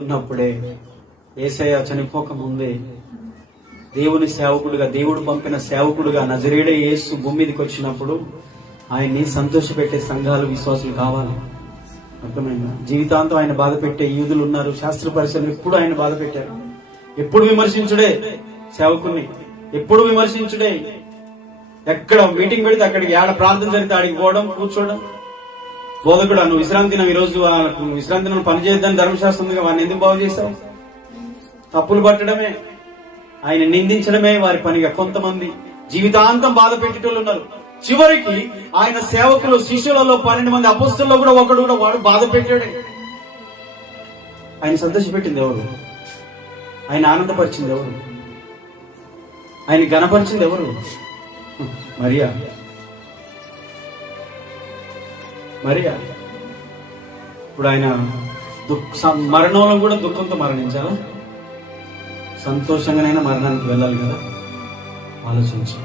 ఉన్నప్పుడే యేసయ్య చనిపోక ముందే దేవుని సేవకుడుగా, దేవుడు పంపిన సేవకుడుగా నజరేయుడే యేసు భూమి మీదకి వచ్చినప్పుడు ఆయన్ని సంతోషపెట్టే సంఘాలు, విశ్వాసులు కావాలి. అర్థమైందా? జీవితాంతం ఆయన బాధ పెట్టే యూదులు ఉన్నారు. శాస్త్ర పరిశీలన ఎప్పుడు ఆయన బాధ పెట్టారు. ఎప్పుడు విమర్శించుడే సేవకుని, ఎప్పుడు విమర్శించుడే. ఎక్కడ మీటింగ్ పెడితే అక్కడికి, ఏడ ప్రార్థన జరిగితే ఆడికి పోవడం, కూర్చోవడం. బోధకుడు, నువ్వు విశ్రాంతి దినం, ఈ రోజు విశ్రాంతి దినం పని చేయొద్దని ధర్మశాస్త్రం ఉందిగా, వాడిని ఎందుకు బాగు చేశావు? తప్పులు పట్టడమే, ఆయన నిందించడమే వారి పనిగా. కొంతమంది జీవితాంతం బాధ పెట్టేటోళ్ళు ఉన్నారు. చివరికి ఆయన సేవకులు, శిష్యులలో 12 మంది అపోస్తలుల్లో కూడా ఒకడు కూడా వాడు బాధ పెట్టాడే. ఆయన సంతోషపెట్టింది ఎవరు? ఆయన ఆనందపరిచింది ఎవరు? ఆయన ఘనపరిచింది ఎవరు? మరియా. ఇప్పుడు ఆయన మరణంలో కూడా దుఃఖంతో మరణించాలా? సంతోషంగానైనా మరణానికి వెళ్ళాలి కదా. ఆలోచించు.